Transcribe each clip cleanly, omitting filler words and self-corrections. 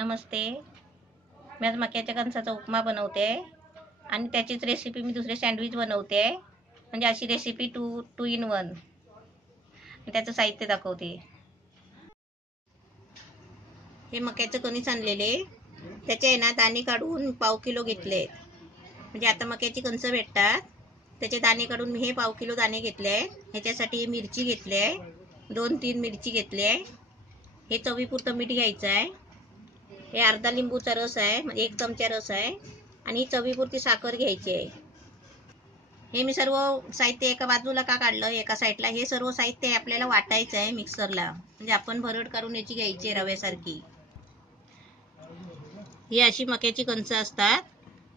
नमस्ते. मी आज मक्याच्या कणसाचा उपमा बनवते आणि त्याचीच रेसिपी मी दुसरे सँडविच बनवते. म्हणजे अशी रेसिपी टू इन वन. त्याचं साहित्य दाखवते. हे मक्याचं कणीस आणलेले, त्याचे ना दाणे काढून पाव किलो घेतले. म्हणजे आता मक्याची कणस भेटतात, त्याचे दाणे काढून मी हे पाव किलो दाणे घेतले. ह्याच्यासाठी मिरची घेतली आहे, 2-3 मिरची घेतली आहे. हे चवीपुरतं मीठ घ्यायचं आहे. हे अर्धा लिंबूचा रस आहे, म्हणजे 1 चमचा रस आहे. आणि चवीपुरती साखर घ्यायची आहे. हे मी सर्व साहित्य एका बाजूला का काढलं, एका साईडला. हे सर्व साहित्य आपल्याला वाटायचं आहे मिक्सरला, म्हणजे आपण भरड काढून याची घ्यायची रव्यासारखी. ही अशी मक्याची कणसं असतात.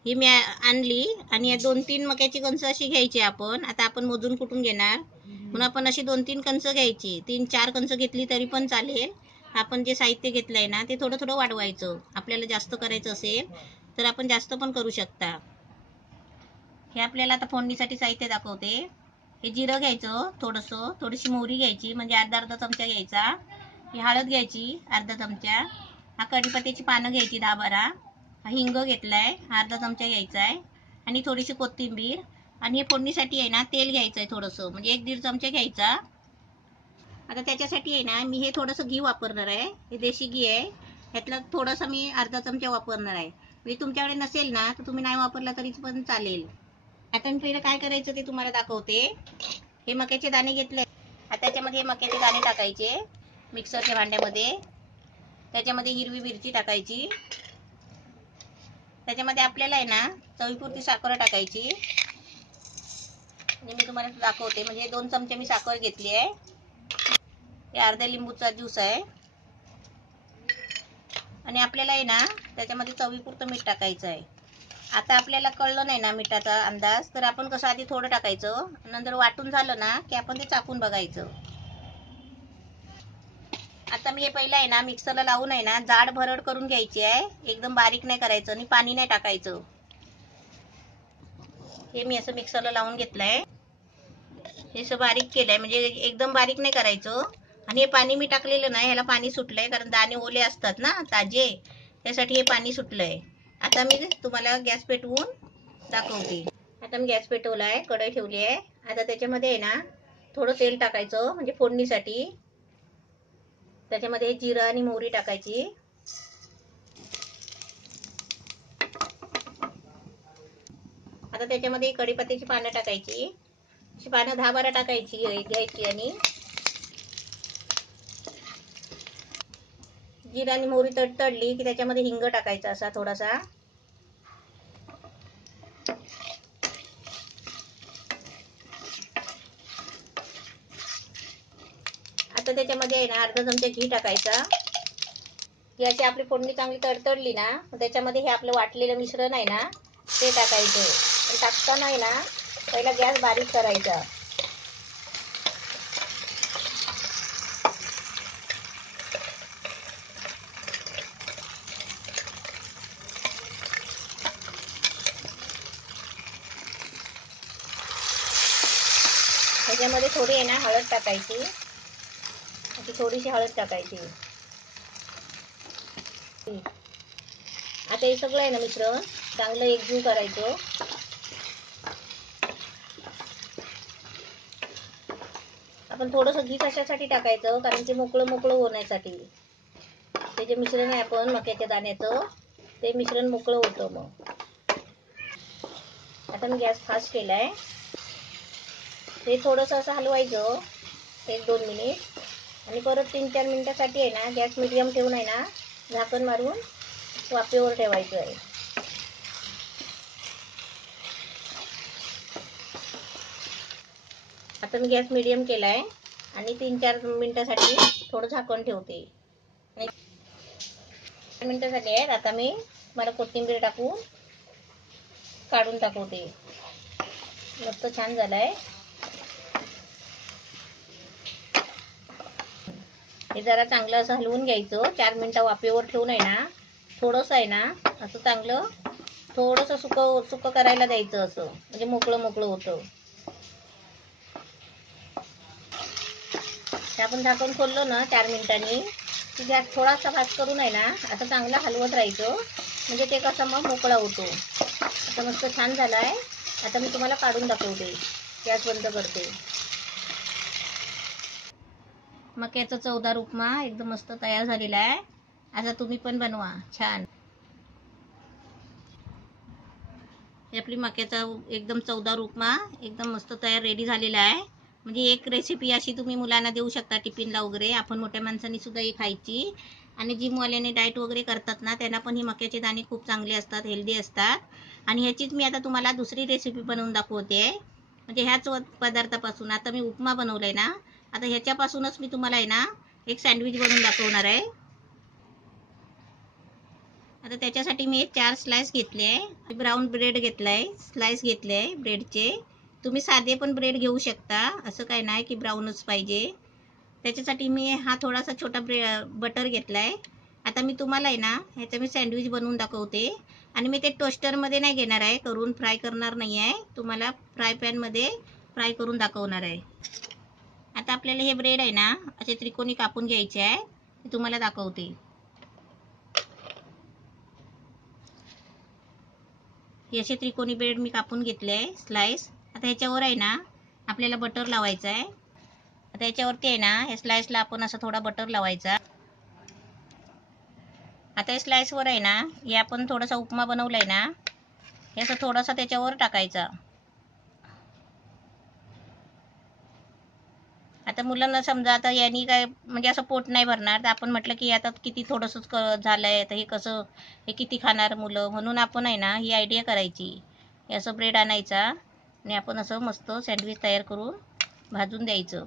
ही मी आणली आणि या 2-3 मक्याची कणसं अशी घ्यायची आपण. आता आपण मोजून कुठून घेणार, म्हणून आपण अशी 2-3 कणसं घ्यायची. 3-4 कणसं घेतली तरी पण चालेल. आपण जे साहित्य घेतलंय ना ते थोडं थोडं वाढवायचं. आपल्याला जास्त करायचं असेल तर आपण जास्त पण करू शकता. हे आपल्याला आता फोडणीसाठी साहित्य दाखवते. हे जिरं घ्यायचं थोडंसं, थोडीशी मोहरी घ्यायची, म्हणजे अर्धा चमचा घ्यायचा. ही हळद घ्यायची अर्धा चमचा. हा कढीपत्त्याची पानं घ्यायची 10-12. हा हिंग घेतलाय अर्धा चमचा घ्यायचा आहे. आणि थोडीशी कोथिंबीर. आणि हे फोडणीसाठी आहे ना तेल घ्यायचं आहे थोडंसं, म्हणजे 1-1.5 चमचा घ्यायचा. आता त्याच्यासाठी आहे ना मी हे थोडंसं घी वापरणार आहे. हे देशी घी आहे, ह्यातलं थोडंसं मी अर्धा चमचा वापरणार आहे. म्हणजे तुमच्याकडे नसेल ना तर तुम्ही नाही वापरला तरी पण चालेल. आता मी पहिलं काय करायचं ते तुम्हाला दाखवते. हे मक्याचे दाणे घेतले. आता त्याच्यामध्ये हे मक्याचे दाणे टाकायचे मिक्सरच्या भांड्यामध्ये. त्याच्यामध्ये हिरवी मिरची टाकायची. त्याच्यामध्ये आपल्याला आहे ना चवीपुरती साखर टाकायची. म्हणजे मी तुम्हाला दाखवते, म्हणजे 2 चमचे मी साखर घेतली आहे. हे अर्धा लिंबूचा ज्यूस आहे. आणि आपल्याला आहे ना त्याच्यामध्ये चवीपुरतं मीठ टाकायचं आहे. आता आपल्याला कळलं नाही ना मिठाचा अंदाज, तर आपण कसं आधी थोडं टाकायचं, नंतर वाटून झालं ना की आपण ते चाकून बघायचं. आता मी हे पहिलं आहे ना मिक्सरला लावून आहे ना जाड भरड करून घ्यायची आहे. एकदम बारीक नाही करायचं आणि पाणी नाही टाकायचं. हे मी असं मिक्सरला लावून घेतलंय. हे असं बारीक केलंय, म्हणजे एकदम बारीक नाही करायचं. आणि हे पाणी मी टाकलेलं नाही, ह्याला पाणी सुटलंय, कारण दाणे ओले असतात ना ताजे, त्यासाठी हे पाणी सुटलंय. आता मी तुम्हाला गॅस पेटवून दाखवते. आता मी गॅस पेटवलाय, कढई ठेवली आहे. आता त्याच्यामध्ये आहे ना थोडं तेल टाकायचं, म्हणजे फोडणीसाठी. त्याच्यामध्ये जिरं आणि मोहरी टाकायची. आता त्याच्यामध्ये कढीपत्त्याची पानं टाकायची. अशी पानं 10-12 टाकायची घ्यायची. आणि जिरं आणि मोहरी तडतडली की त्याच्यामध्ये हिंग टाकायचा असा थोडासा. आता त्याच्यामध्ये आहे ना अर्धा चमचा घी टाकायचा. ही अशी आपली फोडणी चांगली तडतडली ना, त्याच्यामध्ये हे आपलं वाटलेलं मिश्रण आहे ना ते टाकायचं. टाकताना आहे ना पहिला गॅस बारीक करायचा. त्याच्यामध्ये थोडी आहे ना हळद टाकायची, अशी थोडीशी हळद टाकायची. आता हे सगळं आहे ना मिश्रण चांगलं एकजीव करायचं. आपण थोडंसं घी कशासाठी टाकायचं, कारण ते मोकळं मोकळं होण्यासाठी. ते जे मिश्रण आहे आपण मक्याच्या दाण्याचं, ते मिश्रण मोकळं होतं मग. आता मी गॅस फास्ट केलाय. ते थोडंसं असं हलवायचं 1-2 मिनिट. आणि परत 3-4 मिनिटासाठी आहे ना गॅस मीडियम ठेवून आहे ना झाकण मारून वाफेवर ठेवायचं आहे. आता मी गॅस मीडियम केलाय आणि 3-4 मिनिटासाठी थोडं झाकण ठेवते. 4 मिनिटं झाली आहेत. आता मी मला कोथिंबीर टाकून काढून टाकवते. मस्त छान झालाय. हे जरा चांगलं असं हलवून घ्यायचं. 4 मिनिटं वाफेवर ठेवून आहे ना थोडंसं आहे ना असं चांगलं थोडंसं सुकं करायला द्यायचं, असं म्हणजे मोकळं मोकळं होतं. ते आपण झाकण खोललं ना 4 मिनिटांनी की गॅस थोडासा फास्ट करून आहे ना आता चांगला हलवत राहायचं, म्हणजे ते कसं मग मोकळा होतो. आता मस्त छान झाला आहे. आता मी तुम्हाला काढून दाखवते. गॅस बंद करते. मक्याचा चवदार उपमा एकदम मस्त तयार झालेला आहे. आता तुम्ही पण बनवा छान. आपली मक्याचा एकदम चवदार उपमा एकदम मस्त तयार रेडी झालेला आहे. म्हणजे एक रेसिपी अशी तुम्ही मुलांना देऊ शकता टिफिनला वगैरे. आपण मोठ्या माणसांनी सुद्धा ही खायची. आणि जिमवाल्याने डाएट वगैरे करतात ना त्यांना पण ही मक्याचे दाणे खूप चांगले असतात, हेल्दी असतात. आणि ह्याचीच मी आता तुम्हाला दुसरी रेसिपी बनवून दाखवते. म्हणजे ह्याच पदार्थापासून आता मी उपमा बनवलाय ना, आता ह्याच्यापासूनच मी तुम्हाला आहे ना एक सँडविच बनवून दाखवणार आहे. आता त्याच्यासाठी मी 4 स्लाइस घेतले आहे. ब्राऊन ब्रेड घेतलाय, स्लाइस घेतले आहे ब्रेडचे. तुम्ही साधे पण ब्रेड घेऊ शकता, असं काय नाही की ब्राऊनच पाहिजे. त्याच्यासाठी मी हा थोडासा छोटा बटर घेतलाय. आता मी तुम्हाला आहे ना ह्याचं मी सँडविच बनवून दाखवते. आणि मी ते टोस्टरमध्ये नाही घेणार आहे, करून फ्राय करणार नाही आहे. तुम्हाला फ्राय पॅनमध्ये फ्राय करून दाखवणार आहे. आता आपल्याला हे ब्रेड आहे ना असे त्रिकोणी कापून घ्यायचे आहे. मी तुम्हाला दाखवते. हे असे त्रिकोणी ब्रेड मी कापून घेतले आहे स्लाइस. आता ह्याच्यावर आहे ना आपल्याला बटर लावायचं आहे. आता याच्यावरती आहे ना या स्लाइसला आपण असं थोडा बटर लावायचा. आता या स्लाइसवर आहे ना हे आपण थोडासा उपमा बनवलाय ना, हे असं थोडासा त्याच्यावर टाकायचा. आता मुलांना समजा आता यांनी काय म्हणजे असं पोट नाही भरणार, तर आपण म्हटलं की आता किती थोडंसंच झालंय, तर हे कसं हे किती खाणार मुलं, म्हणून आपण आहे ना ही आयडिया करायची. हे असं ब्रेड आणायचा आणि आपण असं मस्त सँडविच तयार करून भाजून द्यायचं.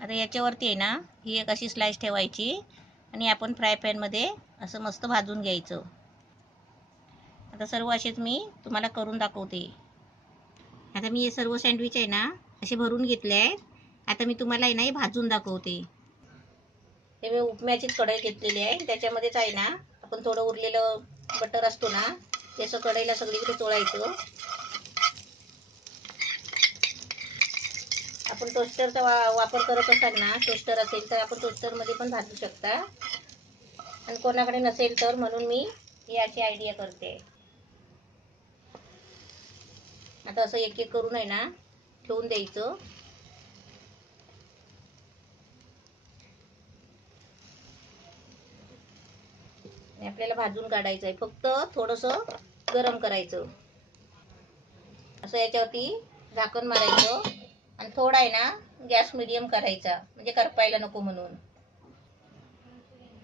आता याच्यावरती आहे ना ही एक अशी स्लाइस ठेवायची आणि आपण फ्राय पॅनमध्ये असं मस्त भाजून घ्यायचं. आता सर्व असेच मी तुम्हाला करून दाखवते. आता मी हे सर्व सँडविच आहे ना असे भरून घेतले आहेत. आता मी तुम्हाला आहे ना हे भाजून दाखवते. हे मी उपम्याचीच कढई घेतलेली आहे. त्याच्यामध्येच आहे ना आपण थोडं उरलेलं बटर असतो ना ते असं कढईला सगळीकडे चोळायचं. आपण टोस्टरचा वापर करत असाल ना, टोस्टर असेल तर आपण टोस्टरमध्ये पण भाजू शकता. आणि कोणाकडे नसेल तर म्हणून मी ही अशी आयडिया करते. आता असं एक एक करून आहे ना ठेवून द्यायचं. आणि आपल्याला भाजून काढायचं आहे. फक्त थोडंसं गरम करायचं. असं याच्यावरती झाकण मारायचं आणि थोडा आहे ना गॅस मीडियम करायचा, म्हणजे करपायला नको म्हणून.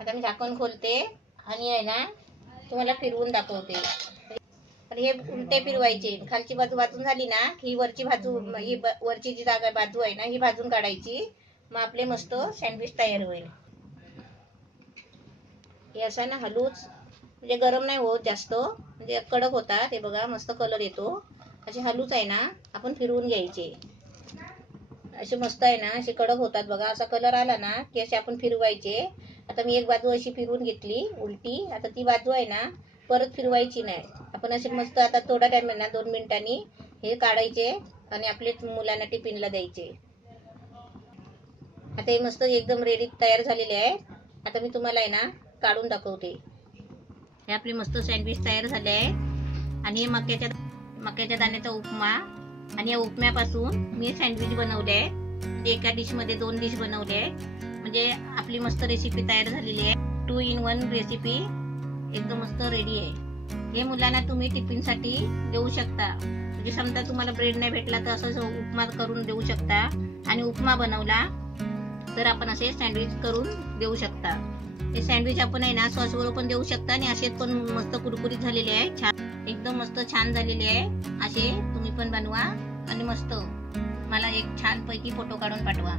आता मी झाकण खोलते आणि आहे ना तुम्हाला फिरवून दाखवते. आणि हे उलटे फिरवायचे. खालची बाजू भाजून झाली ना ही वरची बाजू, ही वरची जी जागा बाजू आहे ना ही भाजून काढायची. मग आपले मस्त सँडविच तयार होईल. हे असं ना हलूच, म्हणजे गरम नाही होत जास्त, म्हणजे कडक होतात. हे बघा मस्त कलर येतो. असे हलूच आहे ना आपण फिरवून घ्यायचे. असे मस्त आहे ना असे कडक होतात बघा. असा कलर आला ना की असे आपण फिरवायचे. आता मी एक बाजू अशी फिरवून घेतली उलटी. आता ती बाजू आहे ना परत फिरवायची नाही. आपण असे मस्त आता थोडा टाइम आहे ना 2 मिनिटांनी हे काढायचे आणि आपले मुलांना टिफिनला द्यायचे. आता हे मस्त एकदम रेडी तयार झालेले आहे. आता मी तुम्हाला आहे ना काढून दाखवते. हे आपले मस्त सँडविच तयार झाले आहे. आणि हे मक्याच्या दाण्याचा उपमा. आणि या उपम्यापासून मी सँडविच बनवले आहे. म्हणजे एका डिशमध्ये 2 डिश बनवले आहे. म्हणजे आपली मस्त रेसिपी तयार झालेली आहे. 2 in 1 रेसिपी एकदम मस्त रेडी आहे. हे मुलांना तुम्ही टिफिनसाठी देऊ शकता. म्हणजे समजा तुम्हाला ब्रेड नाही भेटला तर असं उपमा करून देऊ शकता. आणि उपमा बनवला तर आपण असे सँडविच करून देऊ शकता. हे सँडविच आपण आहे ना सॉस बरोबर पण देऊ शकता. आणि असेच पण मस्त कुरकुरीत झालेले आहे. छान एकदम मस्त छान झालेले आहे. असे तुम्ही पण बनवा आणि मस्त मला एक छान पैकी फोटो काढून पाठवा.